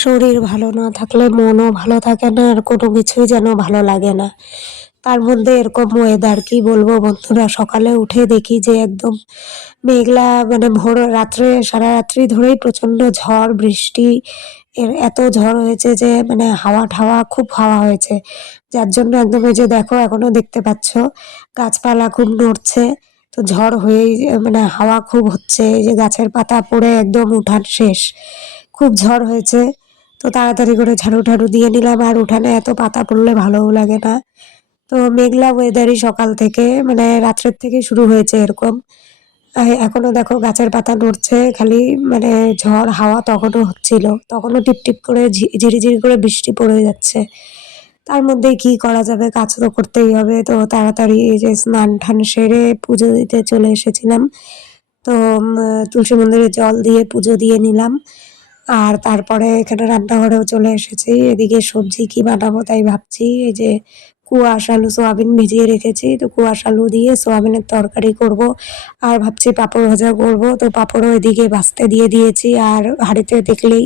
শরীর ভালো না থাকলে মনও ভালো থাকে না, আর কোনো কিছুই যেন ভালো লাগে না। তার মধ্যে এরকম ওয়েদার কি বলবো বন্ধুরা, সকালে উঠে দেখি যে একদম মেঘলা, মানে ভোর রাত্রে সারারাত্রি ধরেই প্রচণ্ড ঝড় বৃষ্টি। এত ঝড় হয়েছে যে মানে হাওয়া-ঠাওয়া খুব হাওয়া হয়েছে। যার জন্য একদম এই যে দেখো এখনো দেখতে পাচ্ছ গাছপালা খুব নড়ছে। তো ঝড় হয়েই মানে হাওয়া খুব হচ্ছে। এই যে গাছের পাতা পড়ে একদম উঠান শেষ। খুব ঝড় হয়েছে। তো তাড়াতাড়ি করে ঝাড়ু-টাড়ু দিয়ে নিলাম, আর উঠানে এত পাতা পড়লে ভালোও লাগে না। তো মেঘলা ওয়েদারই সকাল থেকে, মানে রাত্রের থেকেই শুরু হয়েছে এরকম। এখনো দেখো গাছের পাতা নড়ছে, খালি মানে ঝড় হাওয়া তখনও হচ্ছিল। তখনও টিপটিপ করে ঝিরিঝিরি করে বৃষ্টি পড়ে যাচ্ছে। তার মধ্যেই কি করা যাবে? কাজ তো করতেই হবে। তো তাড়াতাড়ি এই যে স্নান-টান সেরে পুজো দিতে চলে এসেছিলাম। তো তুলসী মন্দিরে জল দিয়ে পুজো দিয়ে নিলাম। আর তারপরে এখানে রান্নাঘরেও চলে এসেছি। এদিকে সবজি কি বানাবো তাই ভাবছি। এই যে কুয়াশ আলু সোয়াবিন ভিজিয়ে রেখেছি। তো কুয়াশ আলু দিয়ে সোয়াবিনের তরকারি করব। আর ভাবছি পাঁপড় ভাজা করব। তো পাঁপড়ও এদিকে ভাজতে দিয়ে দিয়েছি। আর হাঁড়িতে দেখলেই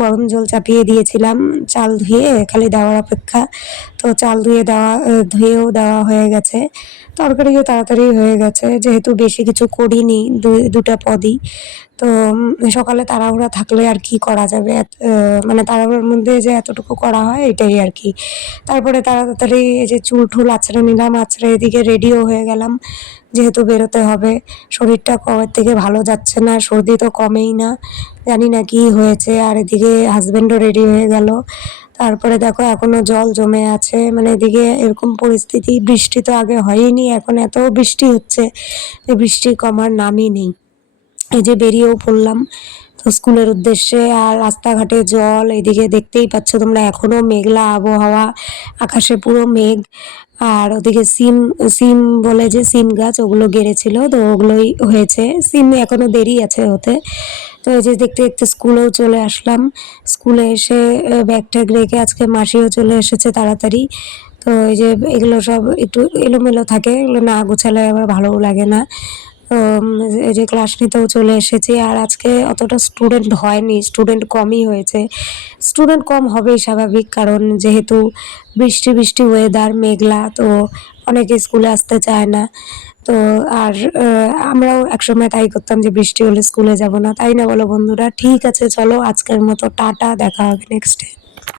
গরম জল চাপিয়ে দিয়েছিলাম। চাল ধুয়ে খালি দেওয়ার অপেক্ষা। তো চাল ধুয়েও দেওয়া হয়ে গেছে। তরকারিও তাড়াতাড়ি হয়ে গেছে। যেহেতু বেশি কিছু করিনি, ২টা পদই। তো সকালে তাড়াহুড়া থাকলে আর কি করা যাবে? মানে তাড়াহুড়োর মধ্যে যে এতটুকু করা হয় এটাই আরকি। তারপরে তাড়াতাড়ি এই যে চুল-টুল আঁচড়ে নিলাম, আঁচড়ে এদিকে রেডিও হয়ে গেলাম। যেহেতু বেরোতে হবে। শরীরটা কবের থেকে ভালো যাচ্ছে না, সর্দি তো কমেই না। জানি না কি হয়েছে। আর এদিকে হাসব্যান্ডও রেডি হয়ে গেল। তারপরে দেখো এখনো জল জমে আছে। মানে এদিকে এরকম পরিস্থিতি, বৃষ্টি তো আগে হয়ইনি, এখন এত বৃষ্টি হচ্ছে যে বৃষ্টি কমার নামই নেই। এই যে বেরিয়েও পড়লাম তো স্কুলের উদ্দেশ্যে। আর রাস্তাঘাটে জল, এদিকে দেখতেই পাচ্ছ তোমরা এখনো মেঘলা আবহাওয়া, আকাশে পুরো মেঘ। আর ওদিকে সিম সিম বলে যে সিম গাছ, ওগুলো গেড়েছিল, তো ওগুলোই হয়েছে। সিম এখনো দেরি আছে হতে। তো এই যে দেখতে দেখতে স্কুলেও চলে আসলাম। স্কুলে এসে ব্যাগ ট্যাগ রেখে আজকে মাসিও চলে এসেছে তাড়াতাড়ি। তো এই যে এগুলো সব একটু এলোমেলো থাকে, এগুলো না গোছালে আবার ভালোও লাগে না। এই যে ক্লাস নিতেও চলে এসেছি। আর আজকে অতটা স্টুডেন্ট হয়নি, স্টুডেন্ট কমই হয়েছে। স্টুডেন্ট কম হবেই স্বাভাবিক, কারণ যেহেতু বৃষ্টি বৃষ্টি ওয়েদার, মেঘলা, তো অনেকে স্কুলে আসতে চায় না। তো আর আমরাও একসময় তাই করতাম যে বৃষ্টি হলে স্কুলে যাব না, তাই না বলো বন্ধুরা? ঠিক আছে, চলো আজকের মতো টাটা, দেখা হবে নেক্সট ডে।